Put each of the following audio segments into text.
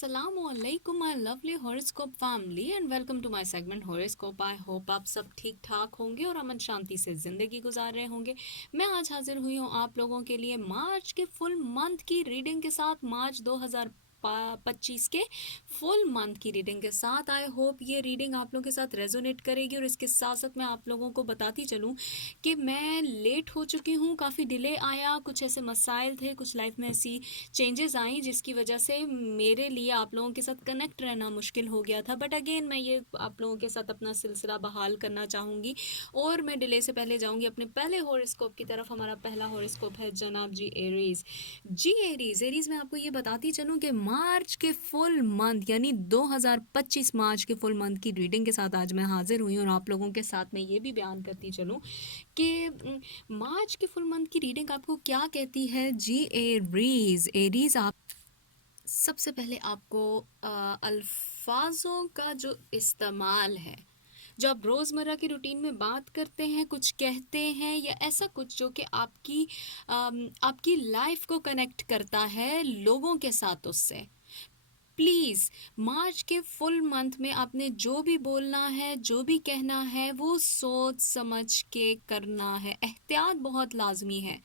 Assalamualaikum my lovely horoscope family and welcome to my segment horoscope. I hope आप सब ठीक ठाक होंगे और अमन शांति से ज़िंदगी गुजार रहे होंगे। मैं आज हाजिर हुई हूँ आप लोगों के लिए मार्च के फुल मंथ की रीडिंग के साथ, मार्च 2025 के फुल मंथ की रीडिंग के साथ। आई होप ये रीडिंग आप लोगों के साथ रेजोनेट करेगी और इसके साथ साथ मैं आप लोगों को बताती चलूँ कि मैं लेट हो चुकी हूँ, काफ़ी डिले आया, कुछ ऐसे मसाइल थे, कुछ लाइफ में ऐसी चेंजेस आई जिसकी वजह से मेरे लिए आप लोगों के साथ कनेक्ट रहना मुश्किल हो गया था। बट अगेन मैं ये आप लोगों के साथ अपना सिलसिला बहाल करना चाहूँगी और मैं डिले से पहले जाऊँगी अपने पहले हॉरोस्कोप की तरफ। हमारा पहला हॉरोस्कोप है जनाब जी एरीज। जी एरीज मैं आपको ये बताती चलूँ कि मार्च के फुल मंथ यानी 2025 मार्च के फुल मंथ की रीडिंग के साथ आज मैं हाजिर हुई हूँ और आप लोगों के साथ मैं ये भी बयान करती चलूँ कि मार्च के फुल मंथ की रीडिंग आपको क्या कहती है। जी एरीज आप सबसे पहले आपको अल्फाजों का जो इस्तेमाल है, जो आप रोज़मर्रा की रूटीन में बात करते हैं, कुछ कहते हैं या ऐसा कुछ जो कि आपकी लाइफ को कनेक्ट करता है लोगों के साथ, उससे प्लीज़ मार्च के फुल मंथ में आपने जो भी बोलना है, जो भी कहना है, वो सोच समझ के करना है। एहतियात बहुत लाजमी है।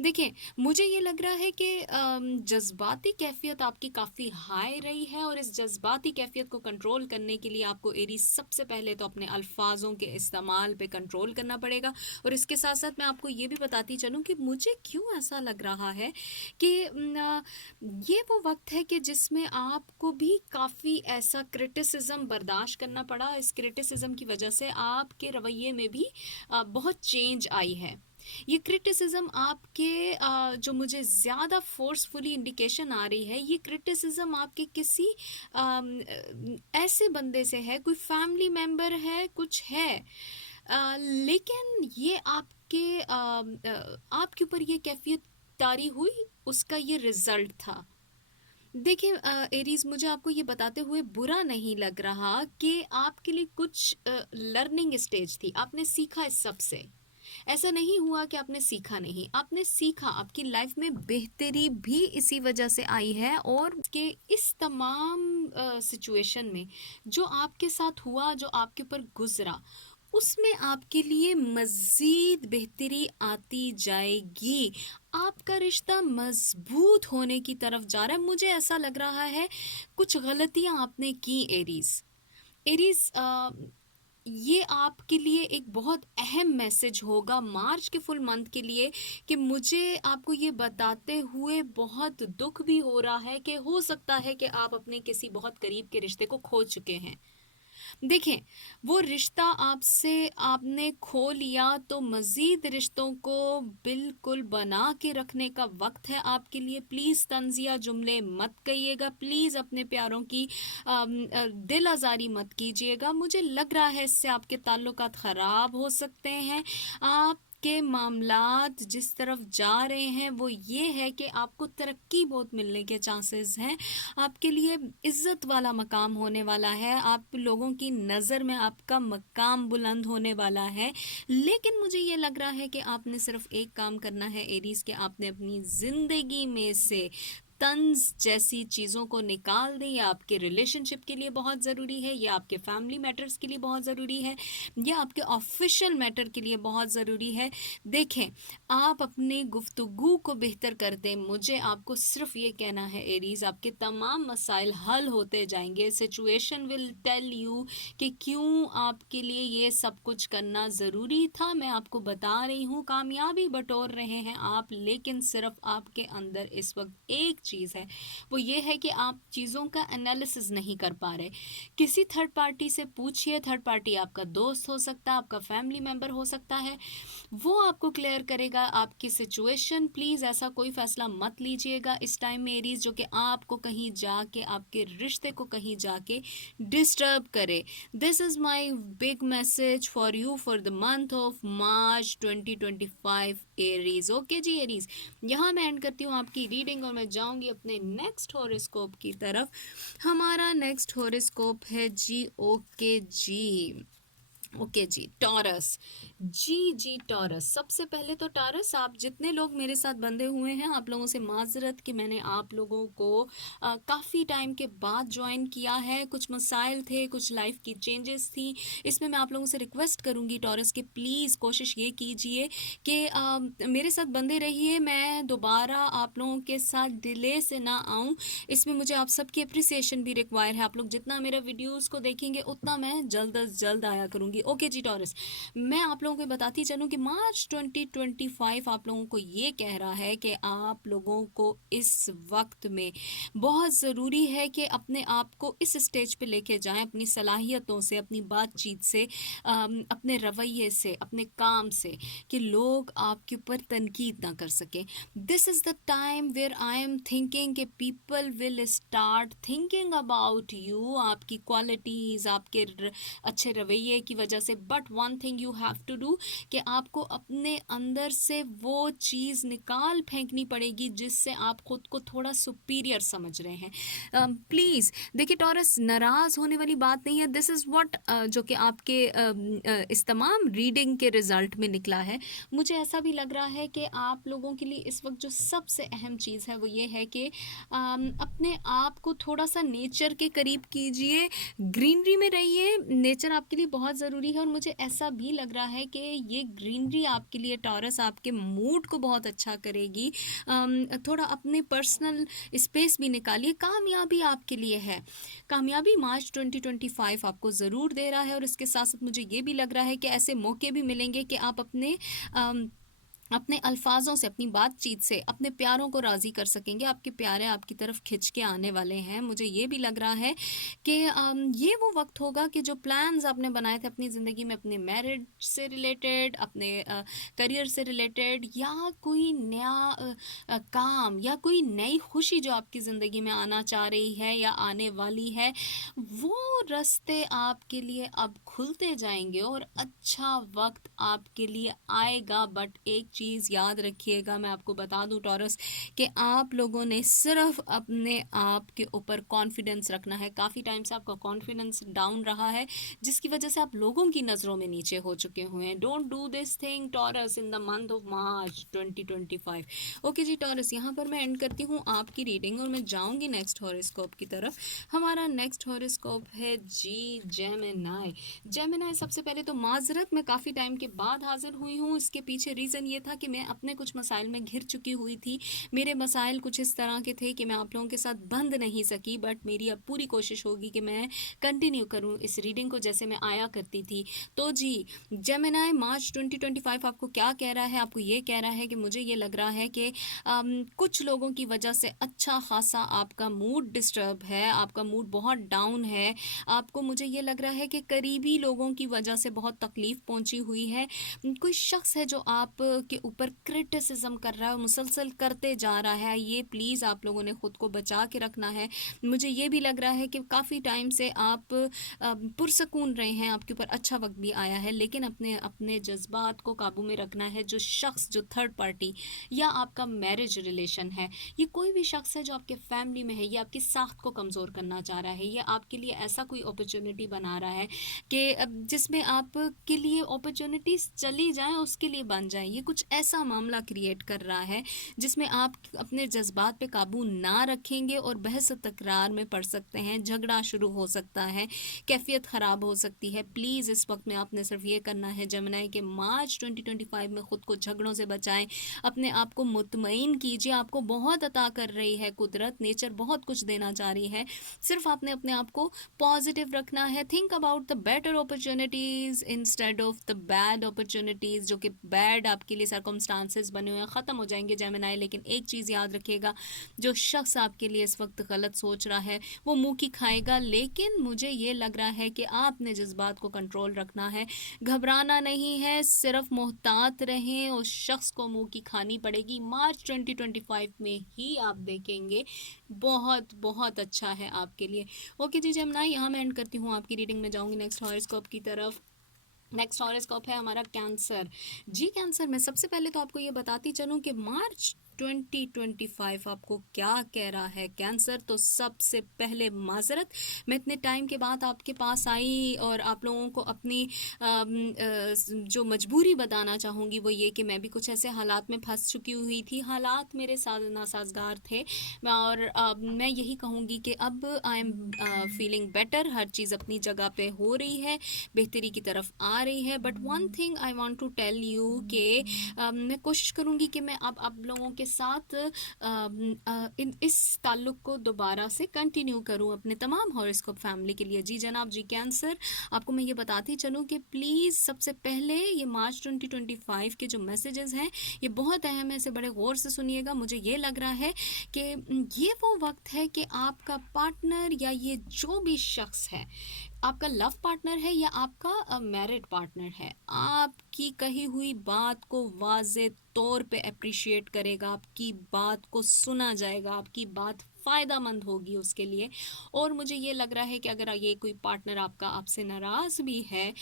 देखिए, मुझे ये लग रहा है कि जज्बाती कैफियत आपकी काफ़ी हाई रही है और इस जज्बाती कैफियत को कंट्रोल करने के लिए आपको एरीज सबसे पहले तो अपने अल्फाजों के इस्तेमाल पे कंट्रोल करना पड़ेगा। और इसके साथ साथ मैं आपको ये भी बताती चलूँ कि मुझे क्यों ऐसा लग रहा है कि ये वो वक्त है कि जिसमें आपको भी काफ़ी ऐसा क्रिटिसिज्म बर्दाश्त करना पड़ा। इस क्रिटिसिज्म की वजह से आपके रवैये में भी बहुत चेंज आई है। ये क्रिटिसिज्म आपके जो मुझे ज़्यादा फोर्सफुली इंडिकेशन आ रही है, ये क्रिटिसिज्म आपके किसी ऐसे बंदे से है, कोई फैमिली मेम्बर है, कुछ है, लेकिन ये आपके ऊपर ये कैफियत तारी हुई, उसका ये रिजल्ट था। देखिए एरीज, मुझे आपको ये बताते हुए बुरा नहीं लग रहा कि आपके लिए कुछ लर्निंग स्टेज थी, आपने सीखा इस सब से। ऐसा नहीं हुआ कि आपने सीखा नहीं, आपने सीखा। आपकी लाइफ में बेहतरी भी इसी वजह से आई है और के इस तमाम सिचुएशन में जो आपके साथ हुआ, जो आपके ऊपर गुजरा, उसमें आपके लिए मज़ीद बेहतरी आती जाएगी। आपका रिश्ता मजबूत होने की तरफ जा रहा है। मुझे ऐसा लग रहा है कुछ गलतियां आपने की एरीज। ये आपके लिए एक बहुत अहम मैसेज होगा मार्च के फुल मंथ के लिए कि मुझे आपको ये बताते हुए बहुत दुख भी हो रहा है कि हो सकता है कि आप अपने किसी बहुत करीब के रिश्ते को खो चुके हैं। देखें, वो रिश्ता आपसे आपने खो लिया तो मज़ीद रिश्तों को बिल्कुल बना के रखने का वक्त है आपके लिए। प्लीज़ तंज़िया जुमले मत कहिएगा, प्लीज़ अपने प्यारों की दिल आज़ारी मत कीजिएगा। मुझे लग रहा है इससे आपके ताल्लुकात ख़राब हो सकते हैं। आप के मामलात जिस तरफ जा रहे हैं वो ये है कि आपको तरक्की बहुत मिलने के चांसेस हैं, आपके लिए इज्जत वाला मकाम होने वाला है, आप लोगों की नज़र में आपका मकाम बुलंद होने वाला है। लेकिन मुझे ये लग रहा है कि आपने सिर्फ एक काम करना है एरीज, के आपने अपनी ज़िंदगी में से तंज जैसी चीज़ों को निकाल दें। ये आपके रिलेशनशिप के लिए बहुत ज़रूरी है, ये आपके फैमिली मैटर्स के लिए बहुत ज़रूरी है, ये आपके ऑफिशियल मैटर के लिए बहुत ज़रूरी है। देखें, आप अपने गुफ्तगू को बेहतर कर दें। मुझे आपको सिर्फ ये कहना है एरीज, आपके तमाम मसाइल हल होते जाएंगे। सिचुएशन विल टेल यू कि क्यों आपके लिए ये सब कुछ करना ज़रूरी था। मैं आपको बता रही हूँ, कामयाबी बटोर रहे हैं आप, लेकिन सिर्फ आपके अंदर इस वक्त एक चीज़ है, वो ये है कि आप चीज़ों का एनालिसिस नहीं कर पा रहे। किसी थर्ड पार्टी से पूछिए, थर्ड पार्टी आपका दोस्त हो सकता है, आपका फैमिली मेम्बर हो सकता है, वो आपको क्लियर करेगा आपकी सिचुएशन। प्लीज़ ऐसा कोई फ़ैसला मत लीजिएगा इस टाइम में एरीज जो कि आपको कहीं जाके, आपके रिश्ते को कहीं जाके डिस्टर्ब करे। This is my big message for you for the month of March 2025 Aries. Okay जी एरीज, यहाँ मैं एंड करती हूँ आपकी रीडिंग और मैं जाऊँगी अपने नेक्स्ट हॉरोस्कोप की तरफ। हमारा नेक्स्ट हॉरोस्कोप है जी ओके जी टॉरस। जी टॉरस, सबसे पहले तो टॉरस, आप जितने लोग मेरे साथ बंधे हुए हैं, आप लोगों से माजरत कि मैंने आप लोगों को काफ़ी टाइम के बाद ज्वाइन किया है। कुछ मसाइल थे, कुछ लाइफ की चेंजेस थी। इसमें मैं आप लोगों से रिक्वेस्ट करूंगी टॉरस कि प्लीज़ कोशिश ये कीजिए कि मेरे साथ बंधे रहिए। मैं दोबारा आप लोगों के साथ डिले से ना आऊँ, इसमें मुझे आप सबकी अप्रिसिएशन भी रिक्वायर है। आप लोग जितना मेरा वीडियोज़ को देखेंगे उतना मैं जल्द अज जल्द आया करूँगी। ओके जी टॉरस, मैं आप लोगों को बताती चलूं कि मार्च 2025 आप लोगों को ये कह रहा है कि आप लोगों को इस वक्त में बहुत ज़रूरी है कि अपने आप को इस स्टेज पे लेके जाएं, अपनी सलाहियतों से, अपनी बातचीत से, अपने रवैये से, अपने काम से, कि लोग आपके ऊपर तनकीद ना कर सकें। This is the time where I am thinking कि people will start thinking about you, आपकी क्वालिटीज़, आपके अच्छे रवैये की वजह से। But one thing you have to do कि आपको अपने अंदर से वो चीज़ निकाल फेंकनी पड़ेगी जिससे आप खुद को थोड़ा सुपीरियर समझ रहे हैं। प्लीज़ देखिए टॉरस, नाराज़ होने वाली बात नहीं है। दिस इज़ व्हाट जो कि आपके इस तमाम रीडिंग के रिज़ल्ट में निकला है। मुझे ऐसा भी लग रहा है कि आप लोगों के लिए इस वक्त जो सबसे अहम चीज़ है वो ये है कि अपने आप को थोड़ा सा नेचर के करीब कीजिए, ग्रीनरी में रहिए। नेचर आपके लिए बहुत ज़रूरी है और मुझे ऐसा भी लग रहा है कि ये ग्रीनरी आपके लिए टॉरस आपके मूड को बहुत अच्छा करेगी। थोड़ा अपने पर्सनल स्पेस भी निकालिए। कामयाबी आपके लिए है, कामयाबी मार्च 2025 आपको ज़रूर दे रहा है। और इसके साथ साथ मुझे ये भी लग रहा है कि ऐसे मौके भी मिलेंगे कि आप अपने अल्फाजों से, अपनी बातचीत से अपने प्यारों को राज़ी कर सकेंगे। आपके प्यारे आपकी तरफ खिंच के आने वाले हैं। मुझे ये भी लग रहा है कि ये वो वक्त होगा कि जो प्लान्स आपने बनाए थे अपनी ज़िंदगी में, अपने मैरिज से रिलेटेड, अपने करियर से रिलेटेड, या कोई नया काम या कोई नई खुशी जो आपकी ज़िंदगी में आना चाह रही है या आने वाली है, वो रास्ते आपके लिए अब खुलते जाएंगे और अच्छा वक्त आपके लिए आएगा। बट एक चीज़ याद रखिएगा, मैं आपको बता दूं टॉरस, कि आप लोगों ने सिर्फ अपने आप के ऊपर कॉन्फिडेंस रखना है। काफ़ी टाइम से आपका कॉन्फिडेंस डाउन रहा है, जिसकी वजह से आप लोगों की नज़रों में नीचे हो चुके हुए हैं। Don't do this thing Taurus in the month of March 2025। Okay जी टॉरस, यहाँ पर मैं एंड करती हूँ आपकी रीडिंग और मैं जाऊँगी नेक्स्ट हॉरोस्कोप की तरफ। हमारा नेक्स्ट हॉरोस्कोप है जी जेमिनाई। जेमिनाई, सबसे पहले तो माजरत, मैं काफ़ी टाइम के बाद हाजिर हुई हूँ। इसके पीछे रीज़न ये था कि मैं अपने कुछ मसाइल में घिर चुकी हुई थी। मेरे मसाइल कुछ इस तरह के थे कि मैं आप लोगों के साथ बंध नहीं सकी। बट मेरी अब पूरी कोशिश होगी कि मैं कंटिन्यू करूँ इस रीडिंग को जैसे मैं आया करती थी। तो जी जेमिनाई, मार्च 2025 आपको क्या कह रहा है? आपको ये कह रहा है कि मुझे ये लग रहा है कि कुछ लोगों की वजह से अच्छा खासा आपका मूड डिस्टर्ब है, आपका मूड बहुत डाउन है। आपको, मुझे ये लग रहा है कि करीबी लोगों की वजह से बहुत तकलीफ़ पहुंची हुई है। कोई शख्स है जो आप के ऊपर क्रिटिसिज्म कर रहा है, मुसलसल करते जा रहा है। ये प्लीज़ आप लोगों ने ख़ुद को बचा के रखना है। मुझे ये भी लग रहा है कि काफ़ी टाइम से आप पुरसकून रहे हैं, आपके ऊपर अच्छा वक्त भी आया है, लेकिन अपने अपने जज्बात को काबू में रखना है। जो शख्स, जो थर्ड पार्टी या आपका मैरिज रिलेशन है, ये कोई भी शख्स है जो आपके फैमिली में है, ये आपकी साख्त को कमज़ोर करना चाह रहा है, ये आपके लिए ऐसा कोई अपॉर्चुनिटी बना रहा है कि जिसमें आपके लिए अपॉर्चुनिटीज़ चली जाएं, उसके लिए बन जाएं। ये कुछ ऐसा मामला क्रिएट कर रहा है जिसमें आप अपने जज्बात पे काबू ना रखेंगे और बहस तकरार में पड़ सकते हैं, झगड़ा शुरू हो सकता है, कैफियत ख़राब हो सकती है। प्लीज़ इस वक्त में आपने सिर्फ ये करना है जेमिनाई कि मार्च 2025 में ख़ुद को झगड़ों से बचाएं, अपने आप को मुतमईन कीजिए। आपको बहुत अता कर रही है कुदरत, नेचर बहुत कुछ देना चाह रही है। सिर्फ आपने अपने आप को पॉजिटिव रखना है। Think about the better opportunities instead of the bad opportunities. जो कि बैड आपके लिए सर्कमस्टांसेस बने हुए हैं, ख़त्म हो जाएंगे जेमिनाई। लेकिन एक चीज़ याद रखिएगा, जो शख्स आपके लिए इस वक्त गलत सोच रहा है वो मुँह की खाएगा। लेकिन मुझे ये लग रहा है कि आपने जज्बात को कंट्रोल रखना है, घबराना नहीं है, सिर्फ मोहतात रहें। उस शख्स को मुँह की खानी पड़ेगी। मार्च 2025 में ही आप देखेंगे बहुत बहुत अच्छा है आपके लिए। ओके जी जेमिनाई, यहाँ मैं एंड करती हूँ आपकी रीडिंग में, जाऊँगी नेक्स्ट हॉरोस्कोप की तरफ। नेक्स्ट हॉरोस्कोप है हमारा कैंसर। जी कैंसर, मैं सबसे पहले तो आपको ये बताती चलूँ कि मार्च 2025 आपको क्या कह रहा है कैंसर। तो सबसे पहले माजरत, मैं इतने टाइम के बाद आपके पास आई और आप लोगों को अपनी जो मजबूरी बताना चाहूँगी वो ये कि मैं भी कुछ ऐसे हालात में फंस चुकी हुई थी, हालात मेरे साथ नासाजगार थे। और मैं यही कहूँगी कि अब आई एम फीलिंग बेटर, हर चीज़ अपनी जगह पे हो रही है, बेहतरी की तरफ आ रही है। But one thing I want to tell you कि मैं कोशिश करूँगी कि मैं अब आप लोगों के साथ इस ताल्लुक़ को दोबारा से कंटिन्यू करूँ अपने तमाम हॉरोस्कोप फैमिली के लिए। जी जनाब, जी कैंसर, आपको मैं ये बताती चलूँ कि प्लीज़ सबसे पहले ये मार्च 2025 के जो मैसेजेस हैं ये बहुत अहम है, इसे बड़े गौर से सुनिएगा। मुझे ये लग रहा है कि ये वो वक्त है कि आपका पार्टनर या ये जो भी शख्स है, आपका लव पार्टनर है या आपका मैरिड पार्टनर है, आपकी कही हुई बात को वाज़े तौर पे अप्रिशिएट करेगा, आपकी बात को सुना जाएगा, आपकी बात फ़ायदामंद होगी उसके लिए। और मुझे ये लग रहा है कि अगर ये कोई पार्टनर आपका आपसे नाराज़ भी है,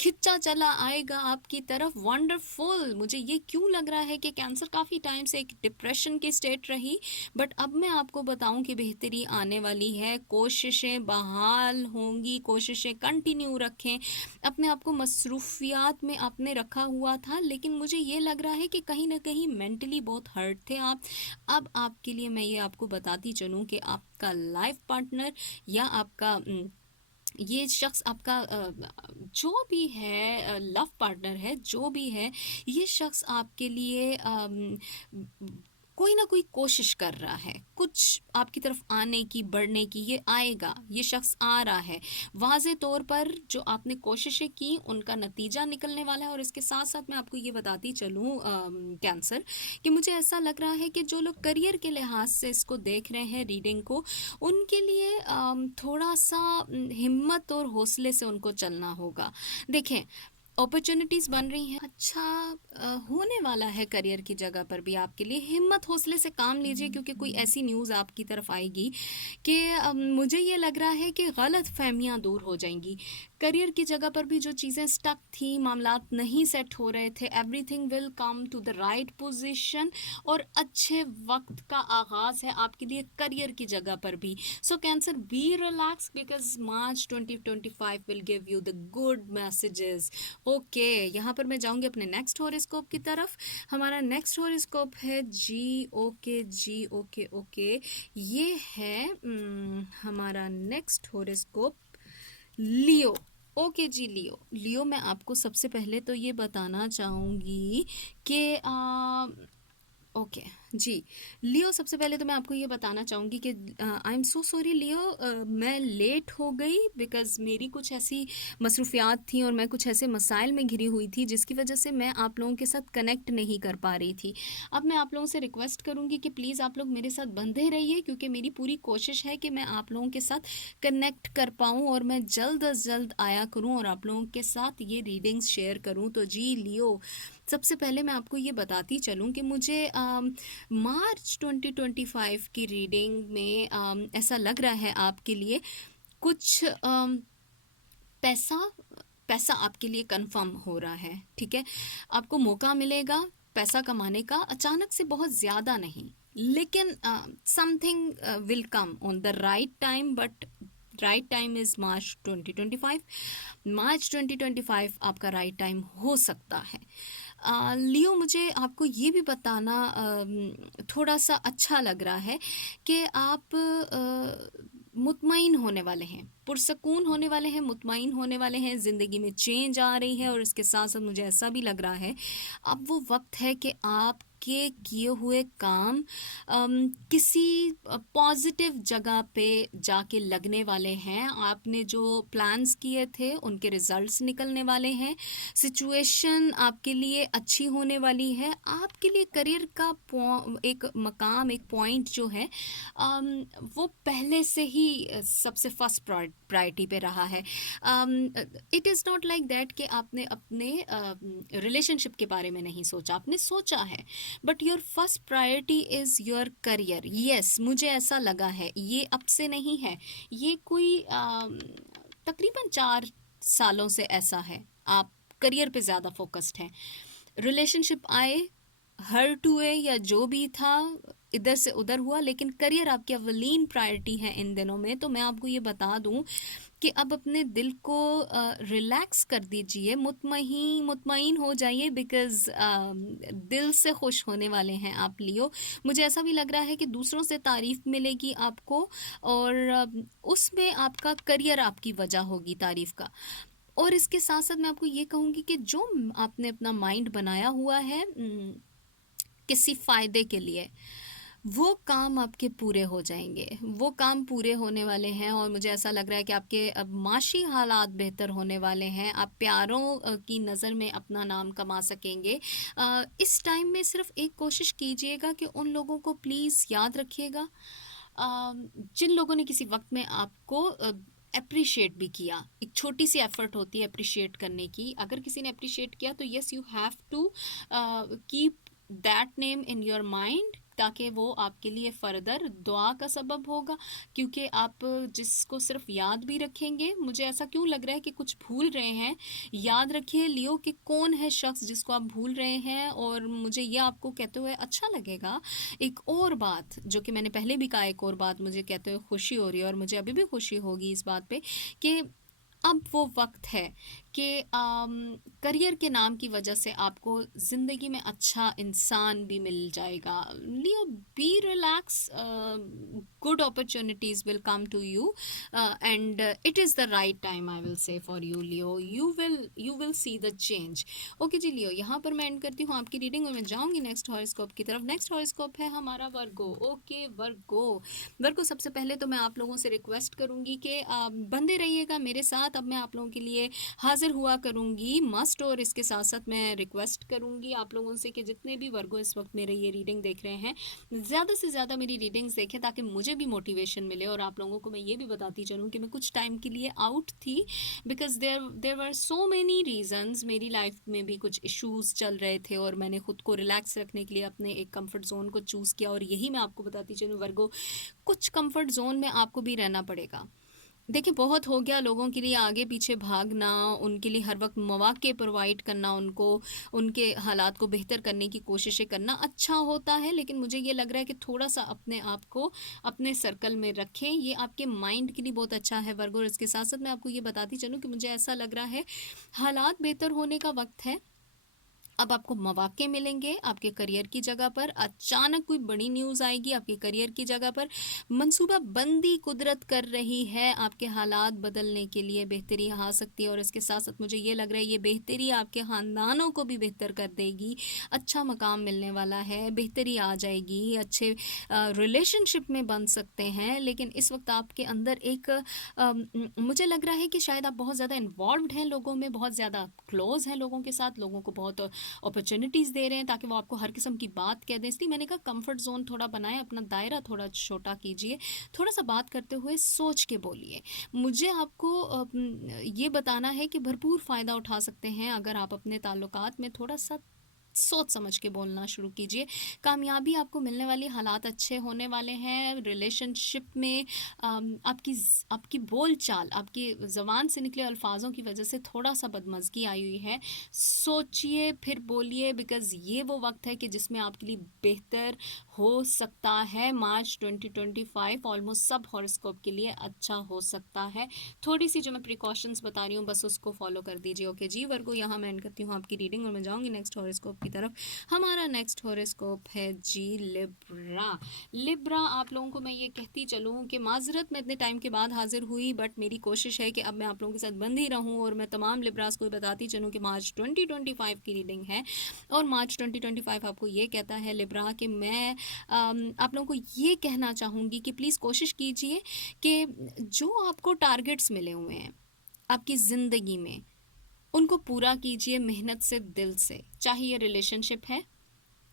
खिंचा चला आएगा आपकी तरफ। वंडरफुल। मुझे ये क्यों लग रहा है कि कैंसर काफ़ी टाइम से एक डिप्रेशन की स्टेट रही, बट अब मैं आपको बताऊं कि बेहतरी आने वाली है, कोशिशें बहाल होंगी, कोशिशें कंटिन्यू रखें। अपने आप को मसरूफियात में आपने रखा हुआ था, लेकिन मुझे ये लग रहा है कि कहीं ना कहीं मेंटली बहुत हर्ट थे आप। अब आपके लिए मैं ये आपको बताती चलूँ कि आपका लाइफ पार्टनर या आपका ये शख्स आपका जो भी है, लव पार्टनर है, जो भी है, ये शख्स आपके लिए कोई ना कोई कोशिश कर रहा है, कुछ आपकी तरफ आने की, बढ़ने की। ये आएगा, ये शख्स आ रहा है। वाज़े तौर पर जो आपने कोशिशें की उनका नतीजा निकलने वाला है। और इसके साथ साथ मैं आपको ये बताती चलूँ कैंसर, कि मुझे ऐसा लग रहा है कि जो लोग करियर के लिहाज से इसको देख रहे हैं रीडिंग को, उनके लिए थोड़ा सा हिम्मत और हौसले से उनको चलना होगा। देखें, अपॉर्चुनिटीज़ बन रही हैं, अच्छा होने वाला है करियर की जगह पर भी आपके लिए। हिम्मत हौसले से काम लीजिए, क्योंकि कोई ऐसी न्यूज़ आपकी तरफ आएगी कि मुझे ये लग रहा है कि गलत फहमियाँ दूर हो जाएंगी। करियर की जगह पर भी जो चीज़ें स्टक थी, मामलात नहीं सेट हो रहे थे, everything will come to the right position और अच्छे वक्त का आगाज़ है आपके लिए करियर की जगह पर भी। So Cancer, be relax because March 2025 will give you the good messages. Okay, यहाँ पर मैं जाऊँगी अपने नेक्स्ट हॉरोस्कोप की तरफ। हमारा नेक्स्ट हॉरोस्कोप है जी ओके, जी ओके ओके, ये है हमारा नेक्स्ट हॉरोस्कोप लियो। ओके जी, लियो। लियो, मैं आपको सबसे पहले तो ये बताना चाहूँगी कि ओके जी लियो, सबसे पहले तो मैं आपको ये बताना चाहूँगी कि आई एम सो सॉरी लियो, मैं लेट हो गई बिकॉज़ मेरी कुछ ऐसी मसरूफियात थी और मैं कुछ ऐसे मसाइल में घिरी हुई थी जिसकी वजह से मैं आप लोगों के साथ कनेक्ट नहीं कर पा रही थी। अब मैं आप लोगों से रिक्वेस्ट करूँगी कि प्लीज़ आप लोग मेरे साथ बंधे रहिए, क्योंकि मेरी पूरी कोशिश है कि मैं आप लोगों के साथ कनेक्ट कर पाऊँ और मैं जल्द अज जल्द आया करूँ और आप लोगों के साथ ये रीडिंग्स शेयर करूँ। तो जी लियो, सबसे पहले मैं आपको ये बताती चलूँ कि मुझे मार्च 2025 की रीडिंग में ऐसा लग रहा है आपके लिए कुछ पैसा पैसा आपके लिए कंफर्म हो रहा है। ठीक है, आपको मौका मिलेगा पैसा कमाने का, अचानक से, बहुत ज़्यादा नहीं, लेकिन something will come on the right time. But right time is March 2025। March 2025 आपका राइट टाइम हो सकता है। लियो, मुझे आपको ये भी बताना थोड़ा सा अच्छा लग रहा है कि आप मुतमईन होने वाले हैं, पुरसकून होने वाले हैं, मुतमईन होने वाले हैं, ज़िंदगी में चेंज आ रही है। और इसके साथ साथ मुझे ऐसा भी लग रहा है अब वो वक्त है कि आप के किए हुए काम किसी पॉजिटिव जगह पे जाके लगने वाले हैं। आपने जो प्लान्स किए थे उनके रिजल्ट्स निकलने वाले हैं। सिचुएशन आपके लिए अच्छी होने वाली है। आपके लिए करियर का एक मकाम, एक पॉइंट जो है वो पहले से ही सबसे फर्स्ट प्रायोरिटी पे रहा है। It is not like that कि आपने अपने रिलेशनशिप के बारे में नहीं सोचा, आपने सोचा है, but your first priority is your career. Yes, मुझे ऐसा लगा है, ये अब से नहीं है, ये कोई तकरीबन 4 सालों से ऐसा है, आप करियर पे ज़्यादा फोकस्ड हैं। रिलेशनशिप आए, हर्ट हुए या जो भी था, इधर से उधर हुआ, लेकिन करियर आपकी अवलीन प्रायोरिटी है इन दिनों में। तो मैं आपको ये बता दूं कि अब अपने दिल को रिलैक्स कर दीजिए, मुतमईन हो जाइए, बिकॉज दिल से खुश होने वाले हैं आप लियो। मुझे ऐसा भी लग रहा है कि दूसरों से तारीफ मिलेगी आपको, और उसमें आपका करियर आपकी वजह होगी तारीफ का। और इसके साथ साथ मैं आपको ये कहूँगी कि जो आपने अपना माइंड बनाया हुआ है किसी फायदे के लिए, वो काम आपके पूरे हो जाएंगे, वो काम पूरे होने वाले हैं। और मुझे ऐसा लग रहा है कि आपके अब माशी हालात बेहतर होने वाले हैं, आप प्यारों की नज़र में अपना नाम कमा सकेंगे। इस टाइम में सिर्फ एक कोशिश कीजिएगा कि उन लोगों को प्लीज़ याद रखिएगा जिन लोगों ने किसी वक्त में आपको अप्रिशिएट भी किया। एक छोटी सी एफर्ट होती है अप्रिशिएट करने की, अगर किसी ने अप्रिशिएट किया तो yes, you have to keep that name in your mind, ताकि वो आपके लिए फर्दर दुआ का सबब होगा। क्योंकि आप जिसको सिर्फ याद भी रखेंगे, मुझे ऐसा क्यों लग रहा है कि कुछ भूल रहे हैं। याद रखिए लियो कि कौन है शख्स जिसको आप भूल रहे हैं। और मुझे ये आपको कहते हुए अच्छा लगेगा, एक और बात जो कि मैंने पहले भी कहा, एक और बात मुझे कहते हुए खुशी हो रही है, और मुझे अभी भी खुशी होगी इस बात पे कि अब वो वक्त है कि करियर के नाम की वजह से आपको ज़िंदगी में अच्छा इंसान भी मिल जाएगा। Leo, be relax, good opportunities will come to you, and it is the right time I will say for you Leo. You will see the change. Okay जी लियो, यहाँ पर मैं एंड करती हूँ आपकी रीडिंग और मैं जाऊँगी नेक्स्ट हॉरोस्कोप की तरफ। नेक्स्ट हॉरोस्कोप है हमारा वर्गो। ओके वर्गो, सबसे पहले तो मैं आप लोगों से रिक्वेस्ट करूँगी कि बंदे रहिएगा मेरे साथ। अब मैं आप लोगों के लिए हाजिर हुआ करूँगी मस्ट, और इसके साथ साथ मैं रिक्वेस्ट करूँगी आप लोगों से कि जितने भी वर्गो इस वक्त मेरे ये रीडिंग देख रहे हैं, ज़्यादा से ज़्यादा मेरी रीडिंग्स देखें, ताकि मुझे भी मोटिवेशन मिले। और आप लोगों को मैं ये भी बताती चलूँ कि मैं कुछ टाइम के लिए आउट थी, because there were so many reasons. मेरी लाइफ में भी कुछ इश्यूज चल रहे थे, और मैंने खुद को रिलैक्स रखने के लिए अपने एक कंफर्ट जोन को चूज़ किया। और यही मैं आपको बताती चलूँ वर्गो, कुछ कंफर्ट जोन में आपको भी रहना पड़ेगा। देखिए, बहुत हो गया लोगों के लिए आगे पीछे भागना, उनके लिए हर वक्त मौके प्रोवाइड करना, उनको उनके हालात को बेहतर करने की कोशिशें करना अच्छा होता है, लेकिन मुझे ये लग रहा है कि थोड़ा सा अपने आप को अपने सर्कल में रखें, ये आपके माइंड के लिए बहुत अच्छा है वर्गो। और इसके साथ साथ मैं आपको ये बताती चलूँ कि मुझे ऐसा लग रहा है हालात बेहतर होने का वक्त है। अब आपको मौके मिलेंगे आपके करियर की जगह पर, अचानक कोई बड़ी न्यूज़ आएगी आपके करियर की जगह पर। मनसूबा बंदी कुदरत कर रही है आपके हालात बदलने के लिए, बेहतरी आ सकती है। और इसके साथ साथ मुझे ये लग रहा है ये बेहतरी आपके ख़ानदानों को भी बेहतर कर देगी, अच्छा मकाम मिलने वाला है, बेहतरी आ जाएगी, अच्छे रिलेशनशिप में बन सकते हैं। लेकिन इस वक्त आपके अंदर एक मुझे लग रहा है कि शायद आप बहुत ज़्यादा इन्वॉल्व्ड हैं लोगों में, बहुत ज़्यादा क्लोज हैं लोगों के साथ, लोगों को बहुत अपॉर्चुनिटीज़ दे रहे हैं ताकि वो आपको हर किस्म की बात कह दें। इसलिए मैंने कहा कंफर्ट जोन थोड़ा बनाए, अपना दायरा थोड़ा छोटा कीजिए, थोड़ा सा बात करते हुए सोच के बोलिए। मुझे आपको ये बताना है कि भरपूर फ़ायदा उठा सकते हैं अगर आप अपने ताल्लुकात में थोड़ा सा सोच समझ के बोलना शुरू कीजिए। कामयाबी आपको मिलने वाली, हालात अच्छे होने वाले हैं रिलेशनशिप में। आपकी बोल चाल, आपकी ज़बान से निकले अल्फाजों की वजह से थोड़ा सा बदमज़गी आई हुई है। सोचिए फिर बोलिए, बिकॉज़ ये वो वक्त है कि जिसमें आपके लिए बेहतर हो सकता है। मार्च 2025 ऑलमोस्ट सब हॉरोस्कोप के लिए अच्छा हो सकता है। थोड़ी सी जो मैं प्रिकॉशंस बता रही हूँ बस उसको फॉलो कर दीजिए। ओके जी वर्गो, यहाँ मैं एंड करती हूँ आपकी रीडिंग और मैं जाऊँगी नेक्स्ट हॉरोस्कोप की तरफ। हमारा नेक्स्ट हॉरोस्कोप है जी लिब्रा। आप लोगों को मैं ये कहती चलूँ कि माजरत मैं इतने टाइम के बाद हाजिर हुई, बट मेरी कोशिश है कि अब मैं आप लोगों के साथ बंद ही रहूँ और मैं तमाम लिब्रास को बताती चलूँ कि मार्च 2025 की रीडिंग है। और मार्च 2025 आपको ये कहता है लिब्रा कि मैं आप लोगों को ये कहना चाहूँगी कि प्लीज़ कोशिश कीजिए कि जो आपको टारगेट्स मिले हुए हैं आपकी ज़िंदगी में, उनको पूरा कीजिए मेहनत से, दिल से। चाहे ये रिलेशनशिप है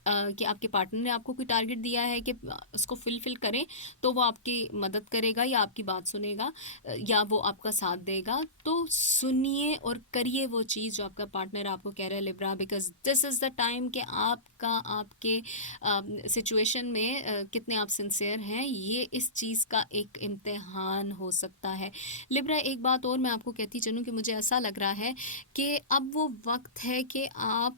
कि आपके पार्टनर ने आपको कोई टारगेट दिया है कि उसको फुलफिल करें, तो वो आपकी मदद करेगा या आपकी बात सुनेगा या वो आपका साथ देगा। तो सुनिए और करिए वो चीज़ जो आपका पार्टनर आपको कह रहा है Libra, because this is the time कि आपके सिचुएशन में कितने आप सिंसियर हैं, ये इस चीज़ का एक इम्तिहान हो सकता है। लिब्रा, एक बात और मैं आपको कहती चलूँ कि मुझे ऐसा लग रहा है कि अब वो वक्त है कि आप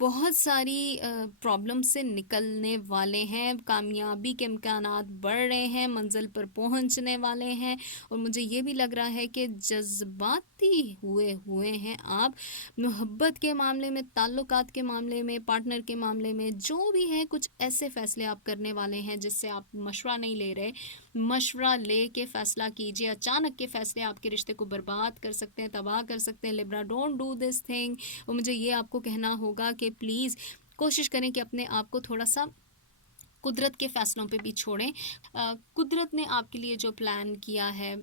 बहुत सारी प्रॉब्लम से निकलने वाले हैं, कामयाबी के इम्कानात बढ़ रहे हैं, मंजिल पर पहुंचने वाले हैं। और मुझे ये भी लग रहा है कि जज्बाती हुए हैं आप, मोहब्बत के मामले में, ताल्लुकात के मामले में, पार्टनर के मामले में, जो भी है कुछ ऐसे फ़ैसले आप करने वाले हैं जिससे आप मशवरा नहीं ले रहे। मशवरा ले के फ़ैसला कीजिए। अचानक के फ़ैसले आपके रिश्ते को बर्बाद कर सकते हैं, तबाह कर सकते हैं। Libra, don't do this thing. और मुझे ये आपको कहना होगा कि प्लीज़ कोशिश करें कि अपने आप को थोड़ा सा कुदरत के फ़ैसलों पे भी छोड़ें। कुदरत ने आपके लिए जो प्लान किया है,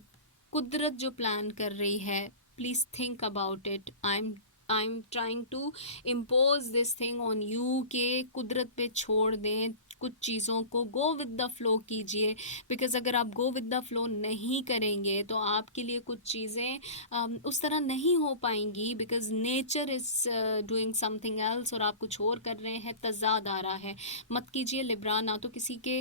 कुदरत जो प्लान कर रही है, please think about it. I am trying to impose this thing on you के कुदरत पे छोड़ दें कुछ चीज़ों को, गो विद द फ्लो कीजिए। बिकॉज़ अगर आप गो विद द फ्लो नहीं करेंगे तो आपके लिए कुछ चीज़ें उस तरह नहीं हो पाएंगी, because nature is doing something else और आप कुछ और कर रहे हैं, तज़ाद आ रहा है। मत कीजिए लिब्रा, ना तो किसी के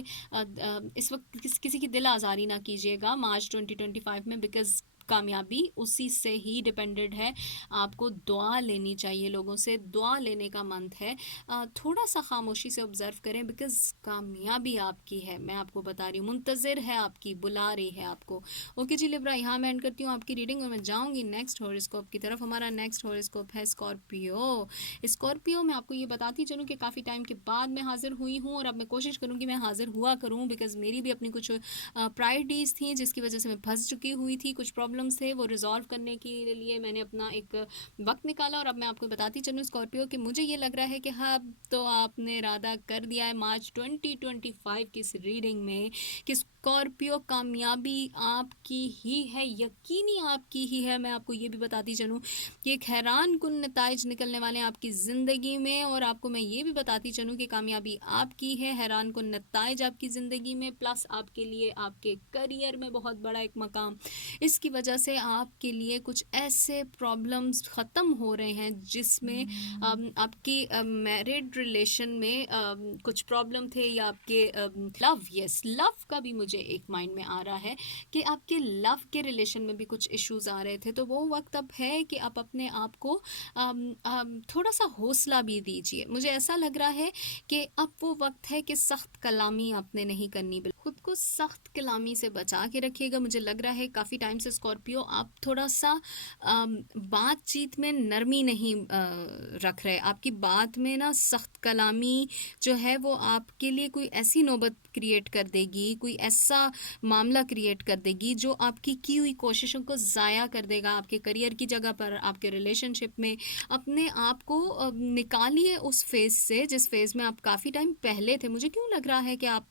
इस वक्त किसी की दिल आज़ारी ना कीजिएगा मार्च 2025 में, बिकॉज़ कामयाबी उसी से ही डिपेंडेड है। आपको दुआ लेनी चाहिए, लोगों से दुआ लेने का मंत्र है। थोड़ा सा खामोशी से ऑब्ज़र्व करें, बिकॉज़ कामयाबी आपकी है, मैं आपको बता रही हूँ, मुंतज़िर है आपकी, बुला रही है आपको। ओके जी लिब्रा, यहाँ मैं एंड करती हूँ आपकी रीडिंग और मैं जाऊँगी नेक्स्ट हॉरोस्कोप की तरफ। हमारा नेक्स्ट हॉरोस्कोप है स्कॉर्पियो। स्कॉर्पियो में आपको ये बताती चलूँ कि काफ़ी टाइम के बाद मैं हाज़िर हुई हूँ और अब मैं कोशिश करूँगी मैं हाज़िर हुआ करूँ, बिकॉज़ मेरी भी अपनी कुछ प्रायोरिटीज़ थी जिसकी वजह से मैं फंस चुकी हुई थी। कुछ प्रॉब्लम्स थे, वो रिजॉल्व करने के लिए मैंने अपना एक वक्त निकाला। और अब मैं आपको बताती चलूँ स्कॉर्पियो कि मुझे ये लग रहा है कि हाँ, तो आपने इरादा कर दिया है मार्च 2025 की इस रीडिंग में कि स्कॉर्पियो कामयाबी आपकी ही है, यकीनी आपकी ही है। मैं आपको ये भी बताती चलूँ कि एक हैरान कुन नताइज निकलने वाले हैं आपकी ज़िंदगी में। और आपको मैं ये भी बताती चलूँ कि कामयाबी आपकी है, हैरान कुन नताइज आपकी ज़िंदगी में, प्लस आपके लिए आपके करियर में बहुत बड़ा एक मकाम। इसकी वजह से आपके लिए कुछ ऐसे प्रॉब्लम्स ख़त्म हो रहे हैं जिसमें आपकी मैरिड रिलेशन में कुछ प्रॉब्लम थे, या आपके लव, यस, लव का भी मुझे एक माइंड में आ रहा है कि आपके लव के रिलेशन में भी कुछ इश्यूज आ रहे थे। तो वो वक्त अब है कि आप अपने आप को थोड़ा सा हौसला भी दीजिए। मुझे ऐसा लग रहा है कि अब वो वक्त है कि सख्त कलामी आपने नहीं करनी, खुद को सख्त कलामी से बचा के रखिएगा। मुझे लग रहा है काफ़ी टाइम से स्कॉर्पियो आप थोड़ा सा बातचीत में नरमी नहीं रख रहे। आपकी बात में ना सख्त कलामी जो है वो आपके लिए कोई ऐसी नौबत क्रिएट कर देगी, कोई ऐसा मामला क्रिएट कर देगी जो आपकी की हुई कोशिशों को ज़ाया कर देगा। आपके करियर की जगह पर, आपके रिलेशनशिप में अपने आप को निकालिए उस फेज़ से जिस फेज़ में आप काफ़ी टाइम पहले थे। मुझे क्यों लग रहा है कि आप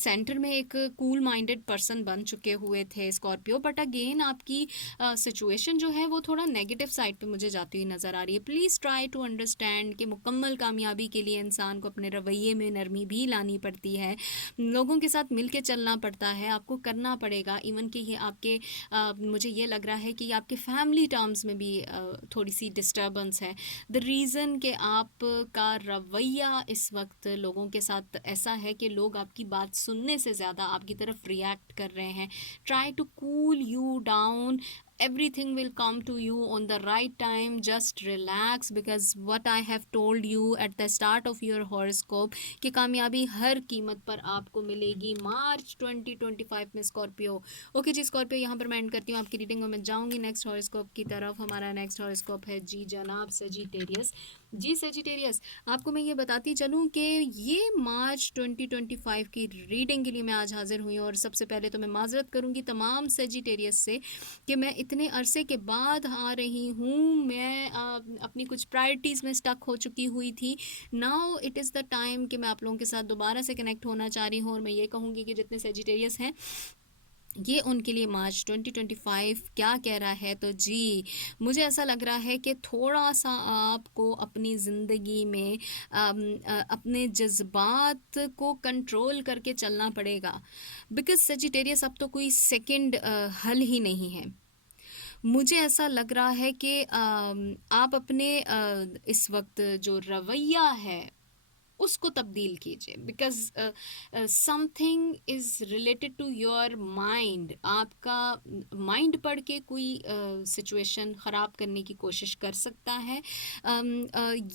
सेंटर में एक कूल माइंडेड पर्सन बन चुके हुए थे स्कॉर्पियो, बट अगेन आपकी सिचुएशन जो है वो थोड़ा नेगेटिव साइड पे मुझे जाती हुई नज़र आ रही है। प्लीज़ ट्राई टू अंडरस्टैंड कि मुकम्मल कामयाबी के लिए इंसान को अपने रवैये में नरमी भी लानी पड़ती है, लोगों के साथ मिल के चलना पड़ता है, आपको करना पड़ेगा। इवन कि ये आपके मुझे ये लग रहा है कि आपके फैमिली टर्म्स में भी थोड़ी सी डिस्टर्बेंस है। द रीज़न कि आपका रवैया इस वक्त लोगों के साथ ऐसा है कि लोग आपकी बात सुनने से ज़्यादा आपकी तरफ रिएक्ट कर रहे हैं। Try to cool you down, everything will come to you on the right time. Just relax, because what I have told you at the start of your horoscope कि कामयाबी हर कीमत पर आपको मिलेगी मार्च 2025 में स्कॉर्पियो। ओके जी स्कॉर्पियो, यहाँ पर मैं एंड करती हूँ आपकी रीडिंग और मैं जाऊँगी नेक्स्ट हॉरोस्कोप की तरफ। हमारा नेक्स्ट हॉरोस्कोप है जी जनाब सेजिटेरियस। जी सेजिटेरियस, आपको मैं ये बताती चलूँ कि ये मार्च 2025 की रीडिंग के लिए मैं आज हाजिर हुई हूँ। और सबसे पहले तो मैं माजरत करूँगी तमाम सेजिटेरियस से कि मैं इतने अरसे के बाद आ रही हूँ। मैं अपनी कुछ प्रायोरिटीज़ में स्टक हो चुकी हुई थी। Now it is the time कि मैं आप लोगों के साथ दोबारा से कनेक्ट होना चाह रही हूँ। और मैं ये कहूँगी कि जितने सेजिटेरियस हैं ये उनके लिए मार्च 2025 क्या कह रहा है। तो जी मुझे ऐसा लग रहा है कि थोड़ा सा आपको अपनी ज़िंदगी में अपने जज्बात को कंट्रोल करके चलना पड़ेगा, बिकॉज़ सेजिटेरियस अब तो कोई सेकंड हल ही नहीं है। मुझे ऐसा लग रहा है कि आप अपने इस वक्त जो रवैया है उसको तब्दील कीजिए, because something is related to your mind. आपका माइंड पढ़ के कोई सिचुएशन ख़राब करने की कोशिश कर सकता है।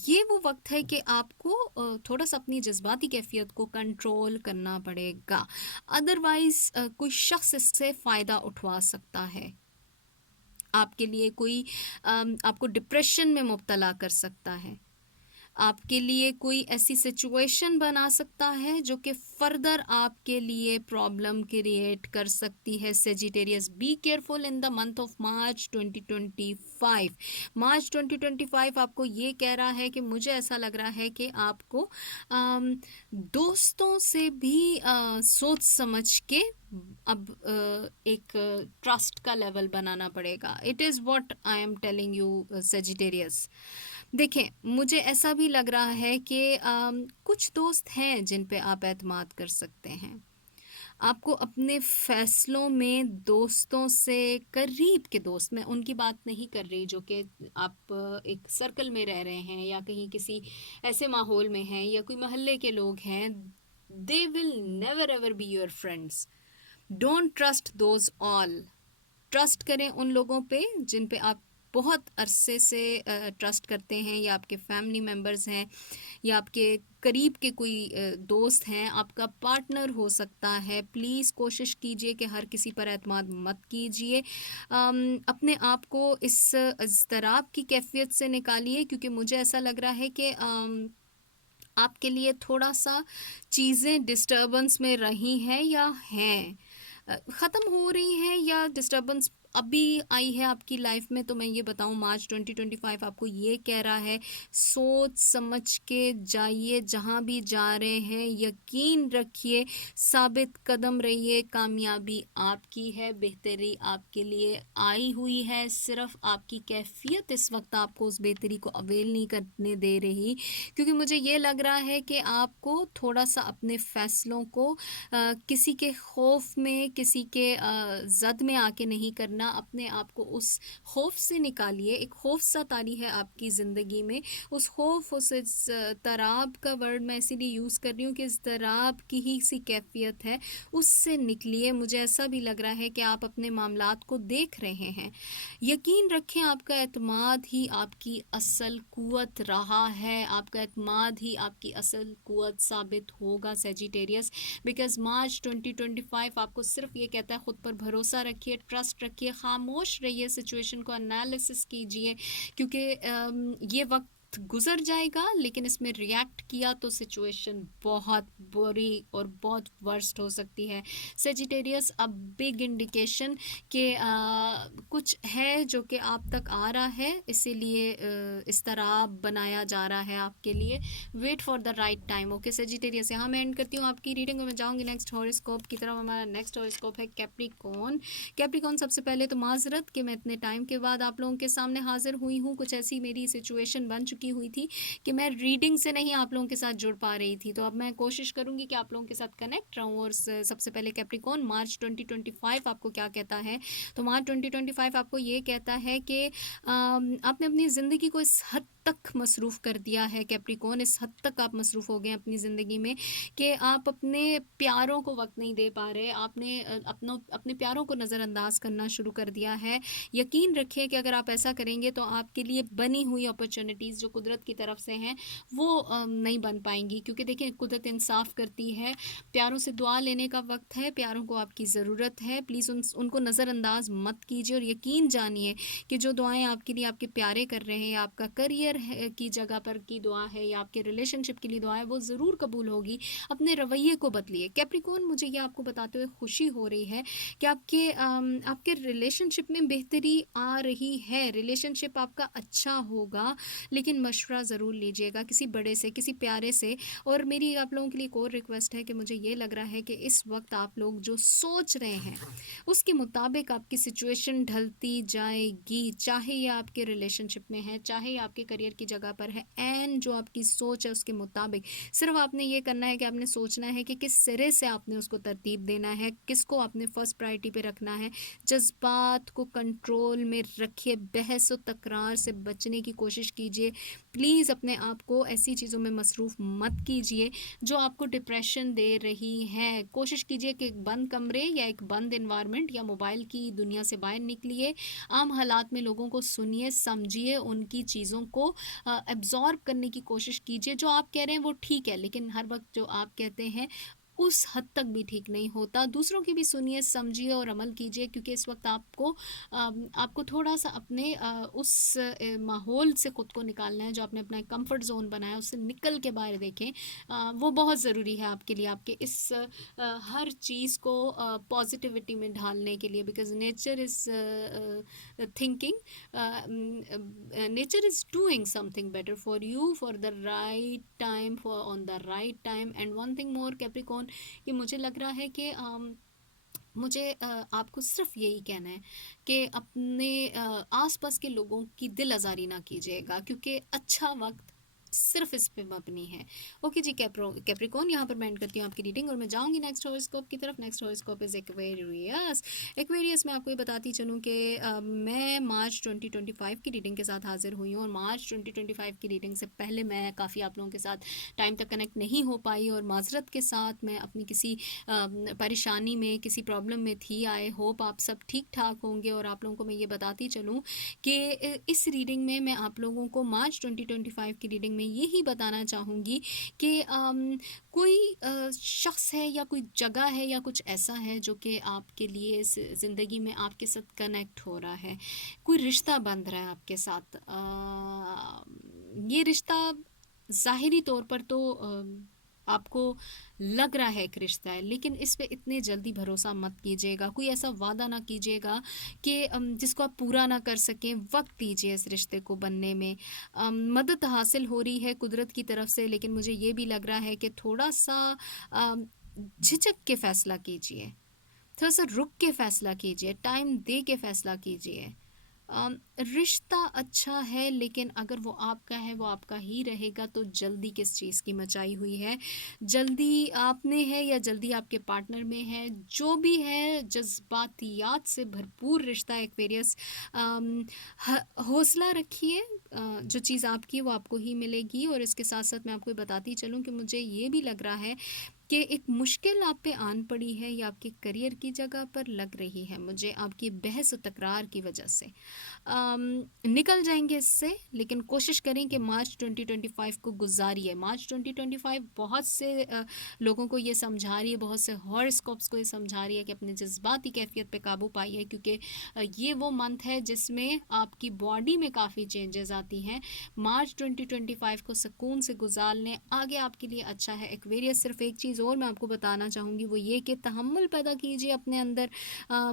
ये वो वक्त है कि आपको थोड़ा सा अपनी जज्बाती कैफियत को कंट्रोल करना पड़ेगा, अदरवाइज़ कोई शख्स इससे फ़ायदा उठवा सकता है। आपके लिए कोई आपको डिप्रेशन में मुब्तला कर सकता है, आपके लिए कोई ऐसी सिचुएशन बना सकता है जो कि फर्दर आपके लिए प्रॉब्लम क्रिएट कर सकती है। Sagittarius, be careful in the month of March 2025। March 2025 आपको ये कह रहा है कि मुझे ऐसा लग रहा है कि आपको दोस्तों से भी सोच समझ के अब एक ट्रस्ट का लेवल बनाना पड़ेगा। It is what I am telling you Sagittarius. देखें, मुझे ऐसा भी लग रहा है कि कुछ दोस्त हैं जिन पे आप एतमाद कर सकते हैं। आपको अपने फैसलों में दोस्तों से, करीब के दोस्त, मैं उनकी बात नहीं कर रही जो कि आप एक सर्कल में रह रहे हैं या कहीं किसी ऐसे माहौल में हैं या कोई मोहल्ले के लोग हैं, they will never ever be your friends. Don't trust those all. Trust करें उन लोगों पे जिन पे आप बहुत अरसे से ट्रस्ट करते हैं, या आपके फैमिली मेम्बर्स हैं, या आपके करीब के कोई दोस्त हैं, आपका पार्टनर हो सकता है। प्लीज़ कोशिश कीजिए कि हर किसी पर एतमाद मत कीजिए। अपने आप को इस इज़्तिराब की कैफियत से निकालिए, क्योंकि मुझे ऐसा लग रहा है कि आपके लिए थोड़ा सा चीज़ें डिस्टर्बेंस में रही हैं या हैं, ख़त्म हो रही हैं या डिस्टर्बेंस अभी आई है आपकी लाइफ में। तो मैं ये बताऊं, मार्च 2025 आपको ये कह रहा है, सोच समझ के जाइए जहां भी जा रहे हैं। यकीन रखिए, साबित कदम रहिए। कामयाबी आपकी है, बेहतरी आपके लिए आई हुई है। सिर्फ आपकी कैफियत इस वक्त आपको उस बेहतरी को अवेल नहीं करने दे रही, क्योंकि मुझे ये लग रहा है कि आपको थोड़ा सा अपने फ़ैसलों को किसी के खौफ में, किसी के जद में आके नहीं करना। अपने आप को उस खौफ से निकालिए। एक खौफ सा तारी है आपकी ज़िंदगी में, उस खौफ, उस तराब का वर्ड मैं इसीलिए यूज़ कर रही हूँ कि इस तराब की ही सी कैफियत है, उससे निकलिए। मुझे ऐसा भी लग रहा है कि आप अपने मामलात को देख रहे हैं। यकीन रखें, आपका एतमाद ही आपकी असल कुव्वत रहा है, आपका एतमाद ही आपकी असल कुव्वत साबित होगा सेजिटेरियस। बिकॉज मार्च 2025 आपको सिर्फ ये कहता है, ख़ुद पर भरोसा रखिए, ट्रस्ट रखिए, खामोश रहिए, सिचुएशन को एनालिसिस कीजिए, क्योंकि ये वक्त गुजर जाएगा, लेकिन इसमें रिएक्ट किया तो सिचुएशन बहुत बुरी और बहुत वर्स्ट हो सकती है। सेजिटेरियस, अ बिग इंडिकेशन कि कुछ है जो कि आप तक आ रहा है, इसीलिए इस तरह बनाया जा रहा है आपके लिए। Wait for the right time. Okay Sagittarius, यहाँ मैं एंड करती हूँ आपकी रीडिंग और मैं जाऊँगी नेक्स्ट हॉरोस्कोप की तरफ। हमारा नेक्स्ट हॉरोस्कोप है कैप्रिकॉर्न। कैप्रिकॉर्न, सबसे पहले तो माजरत कि मैं इतने टाइम के बाद आप लोगों के सामने हाजिर हुई हूँ। कुछ ऐसी मेरी सिचुएशन बन चुकी हुई थी कि मैं रीडिंग से नहीं आप लोगों के साथ जुड़ पा रही थी, तो अब मैं कोशिश करूँगी कि आप लोगों के साथ कनेक्ट रहूँ। और सबसे पहले कैप्रिकॉर्न, मार्च 2025 आपको क्या कहता है? तो मार्च 2025 आपको ये कहता है कि आपने अपनी ज़िंदगी को इस हद तक मसरूफ़ कर दिया है कैप्रिकॉर्न, इस हद तक आप मसरूफ़ हो गए हैं अपनी ज़िंदगी में कि आप अपने प्यारों को वक्त नहीं दे पा रहे। आपने अपने प्यारों को नज़रअंदाज करना शुरू कर दिया है। यकीन रखिए कि अगर आप ऐसा करेंगे तो आपके लिए बनी हुई अपॉर्चुनिटीज़ जो कुदरत की तरफ से हैं वो नहीं बन पाएंगी, क्योंकि देखिए कुदरत इंसाफ करती है। प्यारों से दुआ लेने का वक्त है, प्यारों को आपकी ज़रूरत है। प्लीज़ उनको नज़रअंदाज मत कीजिए, और यकीन जानिए कि जो दुआएं आपके लिए आपके प्यारे कर रहे हैं, या आपका करियर की जगह पर की दुआ है, या आपके रिलेशनशिप के लिए दुआ है, वो ज़रूर कबूल होगी। अपने रवैये को बदलिए कैप्रिकॉर्न। मुझे ये आपको बताते हुए खुशी हो रही है कि आपके रिलेशनशिप में बेहतरी आ रही है। रिलेशनशिप आपका अच्छा होगा, लेकिन मशवरा ज़रूर लीजिएगा किसी बड़े से, किसी प्यारे से। और मेरी आप लोगों के लिए एक और रिक्वेस्ट है कि मुझे ये लग रहा है कि इस वक्त आप लोग जो सोच रहे हैं उसके मुताबिक आपकी सिचुएशन ढलती जाएगी, चाहे ये आपके रिलेशनशिप में है, चाहे ये आपके करियर की जगह पर है। एंड जो आपकी सोच है उसके मुताबिक सिर्फ आपने ये करना है कि आपने सोचना है कि किस सिरे से आपने उसको तरतीब देना है, किसको आपने फर्स्ट प्रायोरिटी पे रखना है। जज्बात को कंट्रोल में रखिए, बहस और तकरार से बचने की कोशिश कीजिए। प्लीज़ अपने आप को ऐसी चीज़ों में मसरूफ़ मत कीजिए जो आपको डिप्रेशन दे रही हैं। कोशिश कीजिए कि एक बंद कमरे या एक बंद एनवायरनमेंट या मोबाइल की दुनिया से बाहर निकलिए। आम हालात में लोगों को सुनिए, समझिए, उनकी चीज़ों को एब्ज़ॉर्ब करने की कोशिश कीजिए। जो आप कह रहे हैं वो ठीक है, लेकिन हर वक़्त जो आप कहते हैं उस हद तक भी ठीक नहीं होता। दूसरों की भी सुनिए, समझिए और अमल कीजिए, क्योंकि इस वक़्त आपको थोड़ा-सा अपने उस माहौल से ख़ुद को निकालना है, जो आपने अपना एक कम्फ़र्ट ज़ोन बनाया है, उससे निकल के बाहर देखें। वो बहुत ज़रूरी है आपके लिए, आपके इस हर चीज़ को पॉज़िटिविटी में ढालने के लिए, because nature is thinking, nature is doing something better for you, for the right time, for on the right time. And one thing more Capricorn, कि मुझे लग रहा है कि मुझे आपको सिर्फ यही कहना है कि अपने आसपास के लोगों की दिल आज़ारी ना कीजिएगा, क्योंकि अच्छा वक्त सिर्फ इस पे मबनी है। ओके जी कैप्रिकॉर्न, यहाँ पर मैं एंड करती हूँ आपकी रीडिंग और मैं जाऊँगी नेक्स्ट हॉरोस्कोप की तरफ। Next horoscope is Aquarius. Aquarius में आपको ये बताती चलूँ कि मैं मार्च 2025 की रीडिंग के साथ हाजिर हुई हूँ, और मार्च 2025 की रीडिंग से पहले मैं काफ़ी आप लोगों के साथ टाइम तक कनेक्ट नहीं हो पाई, और माजरत के साथ मैं अपनी किसी परेशानी में, किसी प्रॉब्लम में थी। आई होप आप सब ठीक ठाक होंगे। और आप लोगों को मैं ये बताती चलूँ कि इस रीडिंग में मैं आप लोगों को मार्च 2025 की रीडिंग में यही बताना चाहूँगी कि कोई शख्स है या कोई जगह है या कुछ ऐसा है जो कि आपके लिए इस ज़िंदगी में आपके साथ कनेक्ट हो रहा है, कोई रिश्ता बंध रहा है आपके साथ। ये रिश्ता ज़ाहिरी तौर पर तो आपको लग रहा है एक रिश्ता है, लेकिन इस पे इतने जल्दी भरोसा मत कीजिएगा। कोई ऐसा वादा ना कीजिएगा कि जिसको आप पूरा ना कर सकें। वक्त दीजिए इस रिश्ते को बनने में। मदद हासिल हो रही है कुदरत की तरफ से, लेकिन मुझे ये भी लग रहा है कि थोड़ा सा झिझक के फ़ैसला कीजिए, थोड़ा सा रुक के फ़ैसला कीजिए, टाइम दे के फ़ैसला कीजिए। रिश्ता अच्छा है, लेकिन अगर वो आपका है, वो आपका ही रहेगा। तो जल्दी किस चीज़ की मचाई हुई है? जल्दी आप में है या जल्दी आपके पार्टनर में है? जो भी है, जज्बातियात से भरपूर रिश्ता एक्वेरियस। हौसला रखिए, जो चीज़ आपकी वो आपको ही मिलेगी। और इसके साथ साथ मैं आपको ये बताती चलूँ कि मुझे ये भी लग रहा है कि एक मुश्किल आप पे आन पड़ी है या आपके करियर की जगह पर लग रही है, मुझे आपकी बहस और तकरार की वजह से। निकल जाएंगे इससे, लेकिन कोशिश करें कि मार्च 2025 को गुजारिए। मार्च 2025 बहुत से लोगों को ये समझा रही है, बहुत से हॉरोस्कोप्स को ये समझा रही है कि अपने जज्बाती कैफियत पे काबू पाइए, क्योंकि ये वो मंथ है जिसमें आपकी बॉडी में काफ़ी चेंजेस आती हैं। मार्च 2025 को सुकून से गुजार लें, आगे आपके लिए अच्छा है। एक्वेरियस, सिर्फ एक चीज़ और मैं आपको बताना चाहूँगी, वो ये कि तहम्मुल पैदा कीजिए अपने अंदर।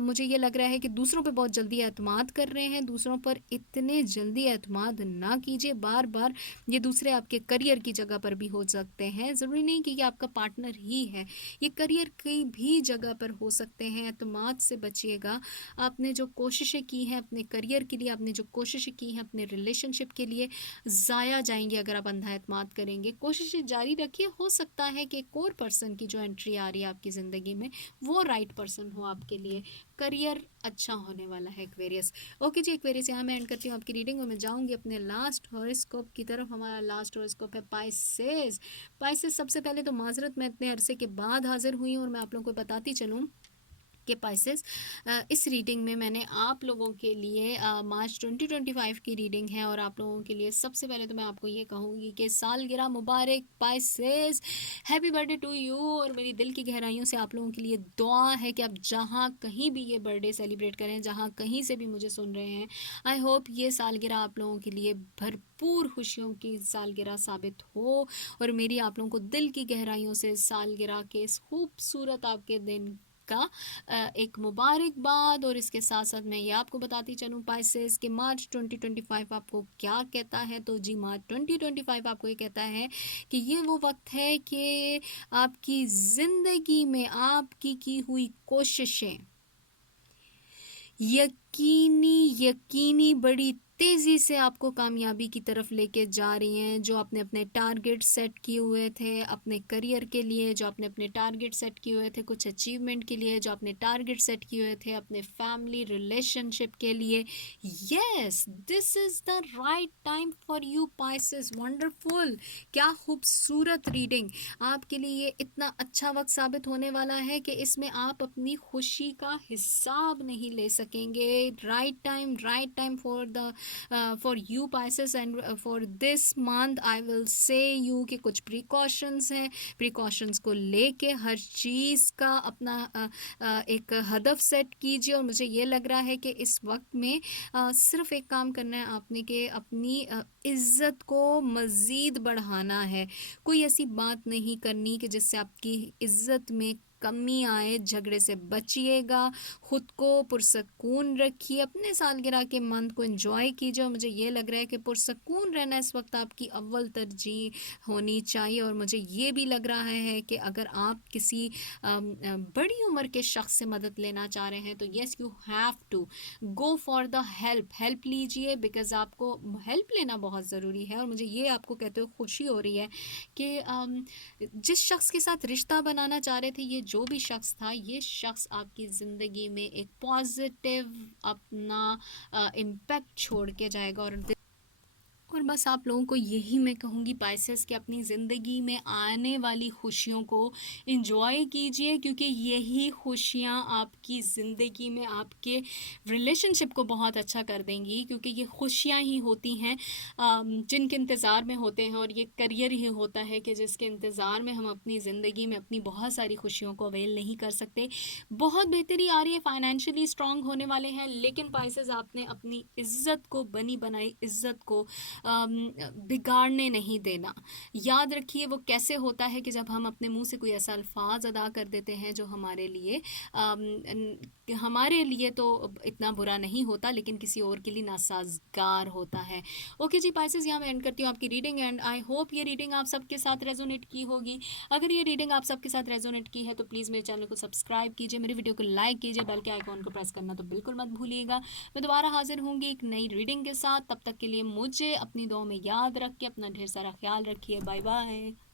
मुझे ये लग रहा है कि दूसरों पे बहुत जल्दी एतमाद कर रहे हैं, दूसरों पर इतने जल्दी एतमाद ना कीजिए। बार बार ये दूसरे आपके करियर की जगह पर भी हो सकते हैं, ज़रूरी नहीं कि ये आपका पार्टनर ही है, ये करियर कई भी जगह पर हो सकते हैं। एतमाद से बचिएगा। आपने जो कोशिशें की हैं अपने करियर के लिए, आपने जो कोशिशें की हैं अपने रिलेशनशिप के लिए, ज़ाया जाएंगी अगर आप अंधा एतमाद करेंगे। कोशिशें जारी रखिए, हो सकता है कि एक और पर्सन की जो एंट्री आ रही है आपकी ज़िंदगी में, वो राइट पर्सन हो आपके लिए। करियर अच्छा होने वाला है एक्वेरियस। ओके जी एक्वेरियस, यहाँ मैं एंड करती हूँ आपकी रीडिंग और मैं जाऊँगी अपने लास्ट हॉरोस्कोप की तरफ। हमारा लास्ट हॉरोस्कोप है पाइसेस। पाइसेस, सबसे पहले तो माजरत, मैं इतने अरसे के बाद हाजिर हुई हूँ और मैं आप लोगों को बताती चलूँ कि पाइसेस, इस रीडिंग में मैंने आप लोगों के लिए मार्च 2025 की रीडिंग है, और आप लोगों के लिए सबसे पहले तो मैं आपको ये कहूँगी कि सालगिरह मुबारक Pisces, happy birthday to you. और मेरी दिल की गहराइयों से आप लोगों के लिए दुआ है कि आप जहाँ कहीं भी ये बर्थडे सेलिब्रेट करें, जहाँ कहीं से भी मुझे सुन रहे हैं, आई होप ये सालगिरह आप लोगों के लिए भरपूर खुशियों की सालगिरह साबित हो। और मेरी आप लोगों को दिल की गहराइयों से सालगिरह के इस खूबसूरत आपके दिन का एक मुबारकबाद। और इसके साथ साथ मैं ये आपको बताती चलूँ पाइसेस कि मार्च 2025 आपको क्या कहता है। तो जी, मार्च 2025 आपको ये कहता है कि ये वो वक्त है कि आपकी ज़िंदगी में आपकी की हुई कोशिशें यकीनी बड़ी तेज़ी से आपको कामयाबी की तरफ लेके जा रही हैं, जो आपने अपने टारगेट सेट किए हुए थे अपने करियर के लिए, जो आपने अपने टारगेट सेट किए हुए थे कुछ अचीवमेंट के लिए, जो आपने टारगेट सेट किए हुए थे अपने फैमिली रिलेशनशिप के लिए। Yes, this is the right time for you Pisces. Wonderful, क्या खूबसूरत रीडिंग। आपके लिए ये इतना अच्छा वक्त साबित होने वाला है कि इसमें आप अपनी खुशी का हिसाब नहीं ले सकेंगे। Right time for you Pisces, and for this month I will से यू कि कुछ प्रिकॉशंस हैं। प्रिकॉशंस को लेके हर चीज़ का अपना एक हदफ सेट कीजिए। और मुझे ये लग रहा है कि इस वक्त में सिर्फ एक काम करना है आपने कि अपनी इज़्ज़त को मज़ीद बढ़ाना है। कोई ऐसी बात नहीं करनी कि जिससे आपकी इज़्ज़त में कमी आए। झगड़े से बचिएगा, खुद को पुरसकून रखिए, अपने सालगिरह के मंथ को एंजॉय कीजिए। और मुझे ये लग रहा है कि पुरसकून रहना इस वक्त आपकी अव्वल तरजीह होनी चाहिए। और मुझे ये भी लग रहा है कि अगर आप किसी बड़ी उम्र के शख्स से मदद लेना चाह रहे हैं तो yes, you have to go for the help लीजिए, बिकॉज़ आपको हेल्प लेना बहुत ज़रूरी है। और मुझे ये आपको कहते हुए खुशी हो रही है कि जिस शख्स के साथ रिश्ता बनाना चाह रहे थे, ये जो भी शख्स था, ये शख्स आपकी ज़िंदगी में एक पॉजिटिव अपना इम्पैक्ट छोड़ के जाएगा। और बस आप लोगों को यही मैं कहूँगी पाइसेस कि अपनी ज़िंदगी में आने वाली खुशियों को एंजॉय कीजिए, क्योंकि यही खुशियाँ आपकी ज़िंदगी में आपके रिलेशनशिप को बहुत अच्छा कर देंगी। क्योंकि ये खुशियाँ ही होती हैं जिनके इंतज़ार में होते हैं, और ये करियर ही होता है कि जिसके इंतज़ार में हम अपनी ज़िंदगी में अपनी बहुत सारी खुशियों को अवेल नहीं कर सकते। बहुत बेहतरी आ रही है, फाइनेंशियली स्ट्रांग होने वाले हैं, लेकिन पाइसेस आपने अपनी इज़्ज़त को, बनी बनाई इज़्ज़त को बिगाड़ने नहीं देना। याद रखिए वो कैसे होता है कि जब हम अपने मुंह से कोई ऐसा अल्फाज अदा कर देते हैं जो हमारे लिए तो इतना बुरा नहीं होता, लेकिन किसी और के लिए नासाजगार होता है। ओके जी पाइसेस, यहाँ मैं एंड करती हूँ आपकी रीडिंग, एंड आई होप ये रीडिंग आप सबके साथ रेजोनेट की होगी। अगर ये रीडिंग आप सबके साथ रेजोनेट की है तो प्लीज़ मेरे चैनल को सब्सक्राइब कीजिए, मेरी वीडियो को लाइक कीजिए, बेल के आइकॉन को प्रेस करना तो बिल्कुल मत भूलिएगा। मैं दोबारा हाजिर होंगी एक नई रीडिंग के साथ। तब तक के लिए मुझे अपनी दुआ में याद रख के अपना ढेर सारा ख्याल रखिए। Bye bye.